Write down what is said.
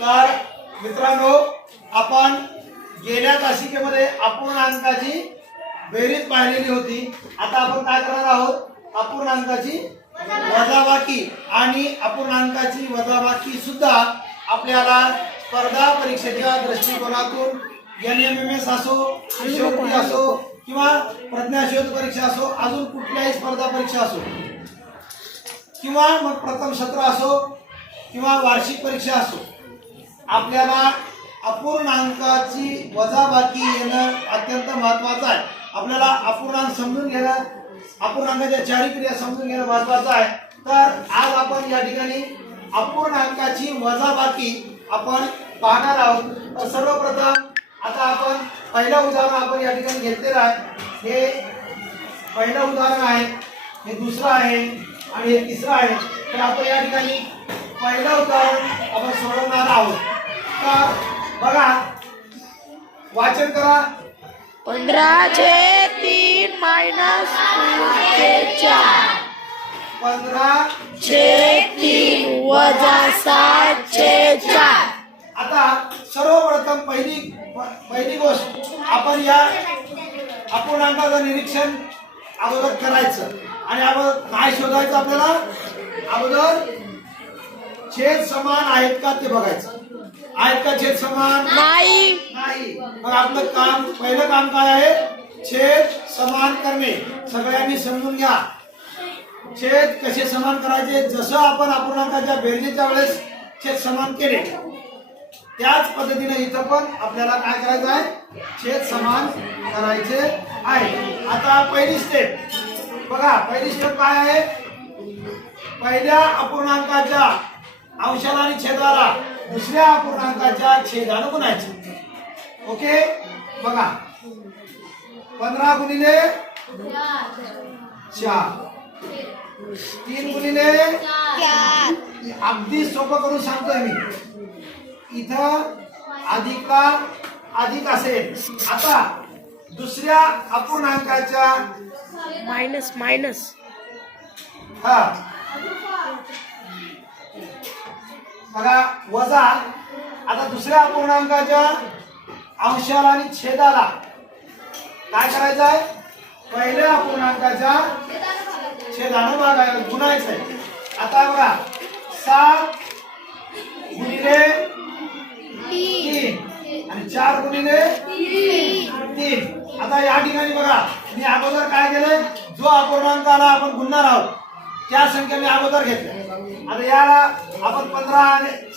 तर मित्रांनो, आपण गेल्या तासिकेमध्ये अपूर्णांकाची बेरीज पाहिलेली होती. आता आपण काय करणार आहोत? अपूर्णांकाची वजाबाकी. आणि अपूर्णांकाची वजाबाकी सुद्धा आपल्याला स्पर्धा परीक्षेच्या दृष्टिकोनातून NMMS असो, शिष्यवृत्ती असो किंवा प्रज्ञाशोध परीक्षा असो, अजून कुठल्याही स्पर्धा परीक्षा असो किंवा मग प्रथम सत्र असो किंवा वार्षिक परीक्षा असो, आपल्याला अपूर्णांकाची वजाबाकी येणं अत्यंत महत्त्वाचं आहे. आपल्याला अपूर्णांक समजून घेणं, अपूर्णांकाच्या चारी क्रिया समजून घेणं महत्त्वाचं आहे. तर आज आपण या ठिकाणी अपूर्णांकाची वजाबाकी आपण पाहणार आहोत. तर सर्वप्रथम आता आपण पहिलं उदाहरण आपण या ठिकाणी घेतलेलं आहे. हे पहिलं उदाहरण आहे, हे दुसरं आहे आणि हे तिसरं आहे. तर आपण या ठिकाणी पहिलं उदाहरण आपण सोडवणार आहोत. तर बघा, वाचन करा. 15/3 - 2/4 15/3 - 7/4. आता सर्वप्रथम पहिली गोष्ट आपण या अपूर्णांकाचं निरीक्षण अगोदर करायचं. आणि अगोदर काय शोधायचं? आपल्याला अगोदर छेद समान आहेत का ते बघायचं. आहेत का छेद समान? नाही. मग आपलं काम, पहिलं काम काय आहे? छेद समान करणे. सगळ्यांनी समजून घ्या, छेद कसे समान करायचे. जसं आपण अपूर्णांकाच्या बेरजेच्या वेळेस छेद समान केले, त्याच पद्धतीने इथं पण आपल्याला काय करायचं आहे? छेद समान करायचे आहे. आता पहिली स्टेप बघा. पहिली स्टेप काय आहे? पहिल्या अपूर्णांकाच्या अंशाला आणि छेदाला दुसऱ्या अपूर्णांकाच्या छेदानं गुणायचे. ओके, बघा. 15 गुणिले 4, 3 गुणिले 4. अगदी सोपं करून सांगतोय मी. इथं अधिकला अधिक असेल. आता दुसऱ्या अपूर्णांकाच्या मायनस हा बघा वजा. आता दुसऱ्या अपूर्णांकाच्या अंशाला आणि छेदाला काय करायचं आहे? पहिल्या अपूर्णांकाच्या छेदानं भागायला गुणायचं आहे. आता बघा, 7 गुणिले 3 आणि 4 गुणिले 3. आता या ठिकाणी बघा, मी अगोदर काय केलंय? जो अपूर्णांकाला आपण गुणणार आहोत त्या संख्या मी अगोदर घेतल्या. आता याला आपण 15 आणि